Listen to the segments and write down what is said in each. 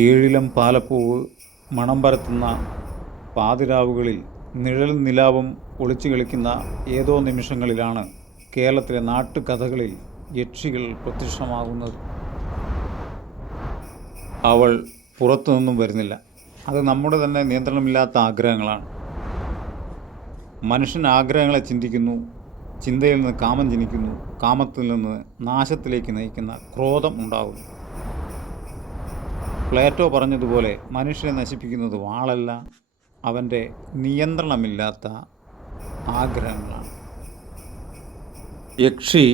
ഏഴിലം പാലപ്പൂവ് മണം പരത്തുന്ന പാതിരാവുകളിൽ നിഴൽ നിലാവും ഒളിച്ചു കളിക്കുന്ന ഏതോ നിമിഷങ്ങളിലാണ് കേരളത്തിലെ നാട്ടുകഥകളിൽ യക്ഷികൾ പ്രത്യക്ഷമാകുന്നത്. അവൾ പുറത്തുനിന്നും വരുന്നില്ല. അത് നമ്മുടെ തന്നെ നിയന്ത്രണമില്ലാത്ത ആഗ്രഹങ്ങളാണ്. മനുഷ്യൻ ആഗ്രഹങ്ങളെ ചിന്തിക്കുന്നു, ചിന്തയിൽ നിന്ന് കാമം ജനിക്കുന്നു, കാമത്തിൽ നിന്ന് നാശത്തിലേക്ക് നയിക്കുന്ന ക്രോധം ഉണ്ടാകുന്നു. പ്ലേറ്റോ പറഞ്ഞതുപോലെ മനുഷ്യനെ നശിപ്പിക്കുന്നത് വാളല്ല, അവൻ്റെ നിയന്ത്രണമില്ലാത്ത ആഗ്രഹങ്ങളാണ്. യക്ഷി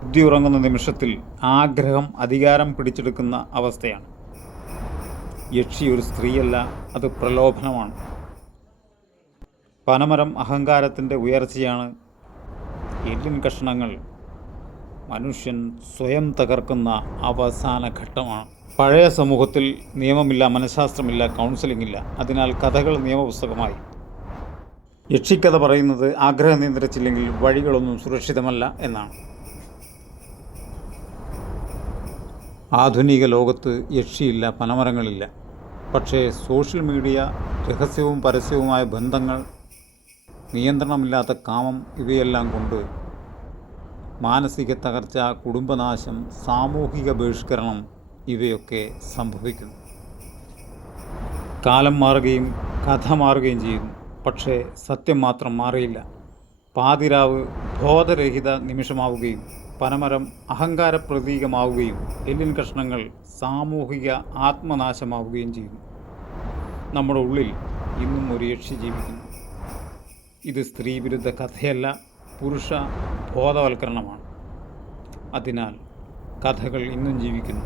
ബുദ്ധി ഉറങ്ങുന്ന നിമിഷത്തിൽ ആഗ്രഹം അധികാരം പിടിച്ചെടുക്കുന്ന അവസ്ഥയാണ്. യക്ഷി ഒരു സ്ത്രീയല്ല, അത് പ്രലോഭനമാണ്. പനമരം അഹങ്കാരത്തിൻ്റെ ഉയർച്ചയാണ്. എല്ലിൻ കഷണങ്ങൾ മനുഷ്യൻ സ്വയം തകർക്കുന്ന അവസാന ഘട്ടമാണ്. പഴയ സമൂഹത്തിൽ നിയമമില്ല, മനഃശാസ്ത്രമില്ല, കൗൺസിലിംഗ് ഇല്ല. അതിനാൽ കഥകൾ നിയമപുസ്തകമായി. യക്ഷിക്കഥ പറയുന്നത് ആഗ്രഹം നിയന്ത്രിച്ചില്ലെങ്കിൽ വഴികളൊന്നും സുരക്ഷിതമല്ല എന്നാണ്. ആധുനിക ലോകത്ത് യക്ഷിയില്ല, പനമരങ്ങളില്ല. പക്ഷേ സോഷ്യൽ മീഡിയ, രഹസ്യവും പരസ്യവുമായ ബന്ധങ്ങൾ, നിയന്ത്രണമില്ലാത്ത കാമം ഇവയെല്ലാം കൊണ്ട് മാനസിക തകർച്ച, കുടുംബനാശം, സാമൂഹിക ബഹിഷ്കരണം ഇവയൊക്കെ സംഭവിക്കുന്നു. കാലം മാറുകയും കഥ മാറുകയും ചെയ്യുന്നു. പക്ഷേ സത്യം മാത്രം മാറിയില്ല. പാതിരാവ് ബോധരഹിത നിമിഷമാവുകയും പനമരം അഹങ്കാര പ്രതീകമാവുകയും എല്ലിൻ കഷ്ണങ്ങൾ സാമൂഹിക ആത്മനാശമാവുകയും ചെയ്യുന്നു. നമ്മുടെ ഉള്ളിൽ ഇന്നും ഒരു യക്ഷി ജീവിക്കുന്നു. ഇത് സ്ത്രീവിരുദ്ധ കഥയല്ല, പുരുഷ ബോധവൽക്കരണമാണ്. അതിനാൽ കഥകൾ ഇന്നും ജീവിക്കുന്നു.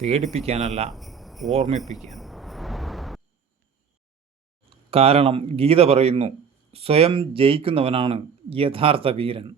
പേടിപ്പിക്കാനല്ല, ഓർമ്മിപ്പിക്കാൻ. കാരണം ഗീത പറയുന്നു, സ്വയം ജയിക്കുന്നവനാണ് യഥാർത്ഥ വീരൻ.